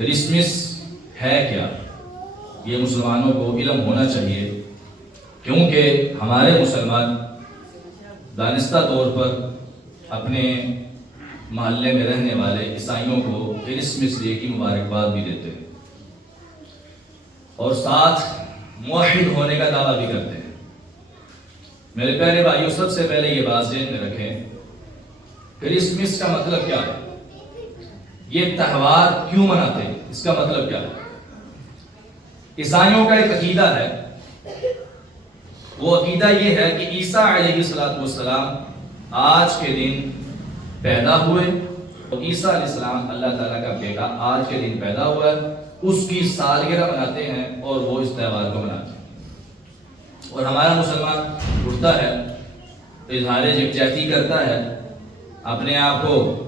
Christmas ہے کیا، یہ مسلمانوں کو علم ہونا چاہیے، کیونکہ ہمارے مسلمان دانستہ طور پر اپنے محلے میں رہنے والے عیسائیوں کو کرسمس ڈے کی مبارکباد بھی دیتے ہیں اور ساتھ موحد ہونے کا دعویٰ بھی کرتے ہیں۔ میرے پیارے بھائیوں، سب سے پہلے یہ بات ذہن میں رکھیں، کرسمس کا مطلب کیا ہے، یہ تہوار کیوں مناتے ہیں، اس کا مطلب کیا ہے۔ عیسائیوں کا ایک عقیدہ ہے، وہ عقیدہ یہ ہے کہ عیسیٰ علیہ السلام آج کے دن پیدا ہوئے اور عیسیٰ علیہ السلام اللہ تعالیٰ کا بیٹا آج کے دن پیدا ہوا ہے، اس کی سالگرہ مناتے ہیں اور وہ اس تہوار کو مناتے ہیں۔ اور ہمارا مسلمان اٹھتا ہے، اظہار یکجہتی کرتا ہے، اپنے آپ کو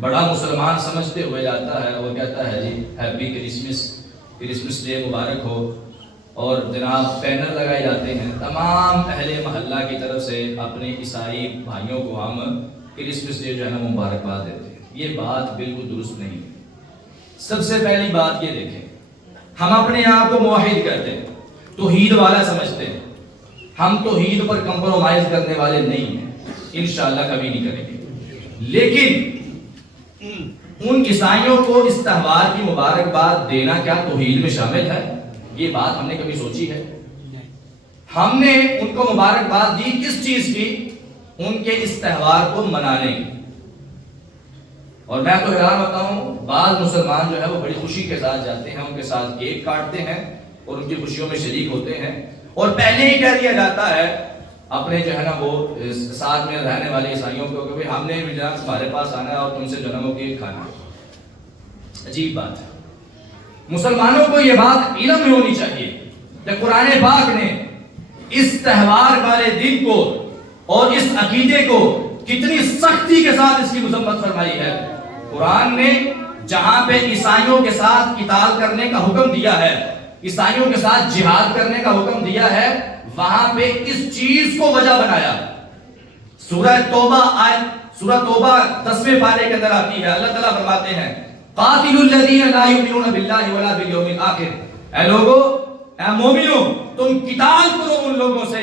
بڑا مسلمان سمجھتے ہوئے جاتا ہے، وہ کہتا ہے جی ہیپی کرسمس ڈے مبارک ہو، اور جناب بینر لگائے جاتے ہیں تمام اہل محلہ کی طرف سے، اپنے عیسائی بھائیوں کو ہم کرسمس ڈے جو ہے نا مبارکباد دیتے ہیں۔ یہ بات بالکل درست نہیں ہے۔ سب سے پہلی بات یہ دیکھیں، ہم اپنے آپ کو موحد کرتے ہیں، توحید والا سمجھتے ہیں، ہم توحید پر کمپرومائز کرنے والے نہیں ہیں، انشاءاللہ کبھی نہیں کریں گے۔ لیکن ان عیسائیوں کو اس تہوار کی مبارکباد دینا کیا توحید میں شامل ہے؟ یہ بات ہم نے کبھی سوچی ہے؟ ہم نے ان کو مبارکباد دی کس چیز کی؟ ان کے اس تہوار کو منانے کی۔ اور میں تو حیران ہوتا ہوں، بعض مسلمان جو ہے وہ بڑی خوشی کے ساتھ جاتے ہیں، ان کے ساتھ کیک کاٹتے ہیں اور ان کی خوشیوں میں شریک ہوتے ہیں، اور پہلے ہی کہہ دیا جاتا ہے اپنے جو ہے نا وہ ساتھ میں رہنے والے عیسائیوں کو کہ ہم نے بھی جناب تمہارے پاس آنا ہے اور تم سے جو ہے وہ کیک کھانا ہے۔ عجیب بات ہے۔ مسلمانوں کو یہ بات علم میں ہونی چاہیے کہ قرآن پاک نے اس تہوار والے دن کو اور اس عقیدے کو کتنی سختی کے ساتھ اس کی مذمت فرمائی ہے۔ قرآن نے جہاں پہ عیسائیوں کے ساتھ قتال کرنے کا حکم دیا ہے، عیسائیوں کے ساتھ جہاد کرنے کا حکم دیا ہے، وہاں پہ اس چیز کو وجہ بنایا۔ سورہ توبہ 10ویں پارے کے اندر آتی ہے، اللہ تعالیٰ فرماتے ہیں قاتل الذین لا یؤمنون باللہ ولا بالیوم الآخر، اے لوگو، اے مومنو، تم قتال کرو ان لوگوں سے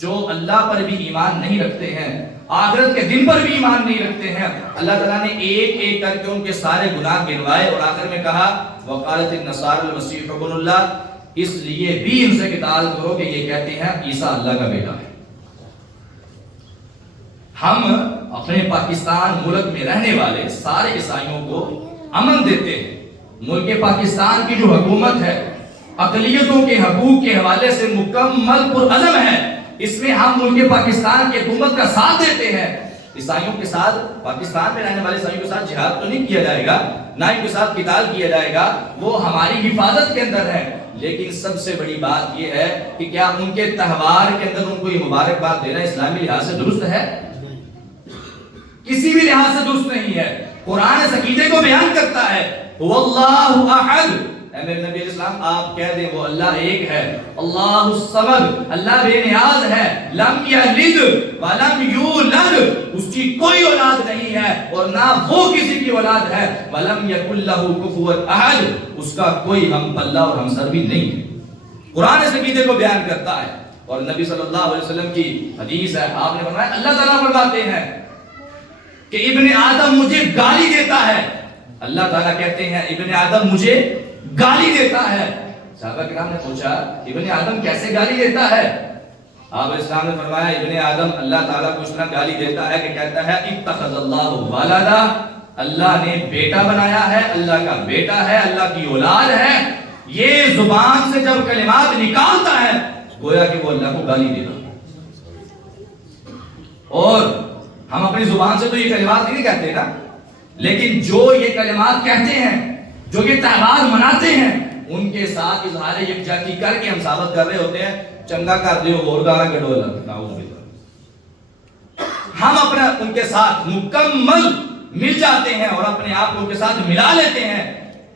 جو اللہ پر بھی ایمان نہیں رکھتے ہیں، آخرت کے دن پر بھی ایمان نہیں رکھتے ہیں۔ اللہ تعالیٰ نے ایک ایک کر کے ان کے سارے گناہ گنوائے اور آخر میں کہا وقالت النصارى المسیح ابن اللہ، اس لیے بھی ان سے قتال کرو کہ یہ کہتے ہیں عیسیٰ اللہ کا بیٹا ہے۔ ہم اپنے پاکستان ملک میں رہنے والے سارے عیسائیوں کو امن دیتے ہیں۔ ملک پاکستان کی جو حکومت ہے اقلیتوں کے حقوق کے حوالے سے مکمل پرعزم ہے، اس میں ہم ملک پاکستان کی حکومت کا ساتھ دیتے ہیں۔ عیسائیوں کے ساتھ، پاکستان میں رہنے والے عیسائیوں کے ساتھ جہاد تو نہیں کیا جائے گا، نہ ان کے ساتھ قتال کیا جائے گا، وہ ہماری حفاظت کے اندر ہے۔ لیکن سب سے بڑی بات یہ ہے کہ کیا ان کے تہوار کے اندر ان کو یہ مبارکباد دینا اسلامی لحاظ سے درست ہے؟ کسی بھی لحاظ سے درست نہیں ہے۔ قرآن اس عقیدے کو بیان کرتا ہے واللہ احد، اے میرے نبی علیہ السلام آپ کہہ دیں وہ اللہ ایک ہے، اللہ الصمد، اللہ بے نیاز ہے، لم یلد ولم یولد، اس کی کوئی اولاد نہیں ہے اور نہ وہ کسی کی اولاد ہے، ولم یکن لہ کفوا احد، اس کا کوئی ہم پلہ اور ہمسر بھی نہیں ہے۔ قرآن اس عقیدے کو بیان کرتا ہے، اور نبی صلی اللہ علیہ وسلم کی حدیث ہے، آپ نے فرمایا اللہ تعالیٰ فرماتے ہیں کہ ابن آدم مجھے گالی دیتا ہے، اللہ تعالیٰ کہتے ہیں ابن آدم مجھے گالی دیتا ہے۔ صحابہ کرام نے پوچھا ابن آدم کیسے گالی دیتا ہے؟ آپ اسلام نے فرمایا ابن آدم اللہ تعالیٰ کو اس طرح گالی دیتا ہے کہ کہتا ہے اتخذ اللہ ولدا، اللہ نے بیٹا بنایا ہے، اللہ کا بیٹا ہے، اللہ کی اولاد ہے۔ یہ زبان سے جب کلمات نکالتا ہے گویا کہ وہ اللہ کو گالی دے رہا ہے۔ اور ہم اپنی زبان سے تو یہ کلمات نہیں کہتے نا، لیکن جو یہ کلمات کہتے ہیں، جو یہ تہوار مناتے ہیں، ان کے ساتھ اظہار یکجہتی کر کے ہم ثابت کر رہے ہوتے ہیں چنگا کر دیو اور گارا گڈو نعوذ باللہ۔ ہم اپنا ان کے ساتھ مکمل مل جاتے ہیں اور اپنے آپ کو ان کے ساتھ ملا لیتے ہیں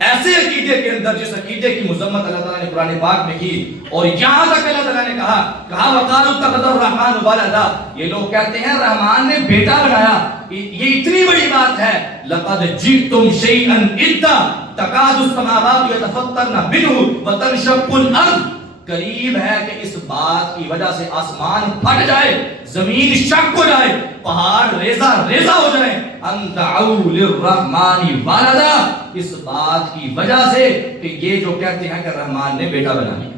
ایسے عقیدے کے اندر جس عقیدے کی مذمت اللہ تعالیٰ نے قرآن پاک میں کی۔ اور یہاں تک اللہ تعالیٰ نے کہا وقالوا اتخذ الرحمن ولدا، یہ لوگ کہتے ہیں رحمان نے بیٹا بنایا۔ یہ اتنی بڑی بات ہے، لقد جئتم شیئا ادا، تکاد السماوات یتفطرن منہ وتنشق الارض، قریب ہے کہ اس بات کی وجہ سے آسمان پھٹ جائے، زمین شق ہو جائے، پہاڑ ریزہ ریزہ ہو جائے، ان دعوا للرحمن ولدا، اس بات کی وجہ سے کہ یہ جو کہتے ہیں کہ رحمان نے بیٹا بنا لیا۔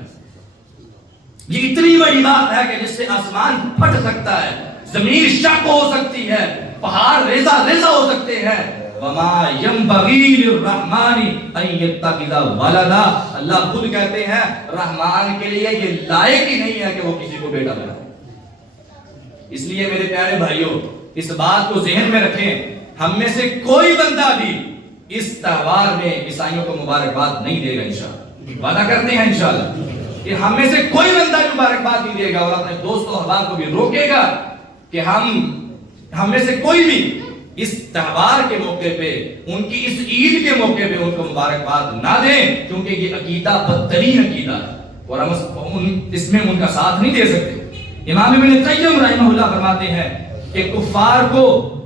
یہ اتنی بڑی بات ہے کہ جس سے آسمان پھٹ سکتا ہے، زمین شق ہو سکتی ہے، پہاڑ ریزہ ریزہ ہو سکتے ہیں۔ وما ينبغي للرحمن ان يتخذ ولدا، اللہ خود کہتے ہیں رحمان کے لیے یہ لائق ہی نہیں ہے کہ وہ کسی کو بیٹا بنائے۔ اس لیے میرے پیارے بھائیوں، اس بات کو ذہن میں رکھیں، ہم میں سے کوئی بندہ بھی اس تہوار میں عیسائیوں کو مبارکباد نہیں دے گا انشاءاللہ، وعدہ کرتے ہیں انشاءاللہ کہ ہم میں سے کوئی بندہ مبارکباد نہیں دے گا، اور اپنے دوست و احباب کو بھی روکے گا کہ ہم میں سے کوئی بھی اس تہوار کے موقع پہ، ان کی اس عید کے موقع پہ ان کو مبارکباد نہ دیں، کیونکہ یہ عقیدہ بدترین عقیدہ ہے اور ہم اس میں ان کا ساتھ نہیں دے سکتے۔ امام ابن قیم رحمہ اللہ فرماتے ہیں کہ کفار کو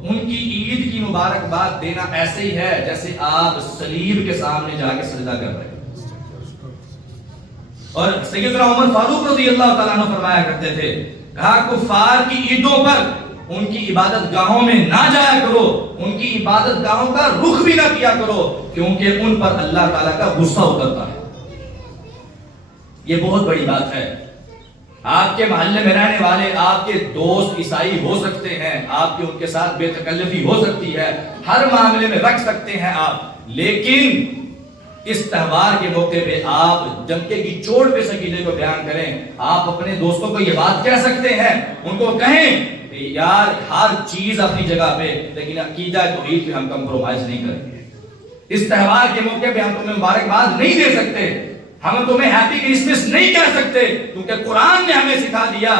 ان کی عید کی مبارکباد دینا ایسے ہی ہے جیسے آپ صلیب کے سامنے جا کے سجدہ کر رہے ہیں۔ اور سیدنا عمر فاروق رضی اللہ تعالیٰ عنہ فرمایا کرتے تھے، کہا کفار کی عیدوں پر ان کی عبادت گاہوں میں نہ جایا کرو، ان کی عبادت گاہوں کا رخ بھی نہ کیا کرو، کیونکہ ان پر اللہ تعالیٰ کا غصہ اترتا ہے۔ یہ بہت بڑی بات ہے۔ آپ کے محلے میں رہنے والے آپ کے دوست عیسائی ہو سکتے ہیں، آپ کے ان کے ساتھ بے تکلفی ہو سکتی ہے، ہر معاملے میں رکھ سکتے ہیں آپ، لیکن اس تہوار کے موقع پہ آپ جنکے کی چوٹ پہ سکینے کو بیان کریں۔ آپ اپنے دوستوں کو یہ بات کہہ سکتے ہیں، ان کو کہیں کہ یار ہر چیز اپنی جگہ پہ، لیکن عقیدہ توحید پہ ہم کمپرومائز نہیں کریں گے۔ اس تہوار کے موقع پہ ہم تمہیں مبارکباد نہیں دے سکتے، ہم تمہیں ہیپی کرسمس نہیں کہہ سکتے، کیونکہ قرآن نے ہمیں سکھا دیا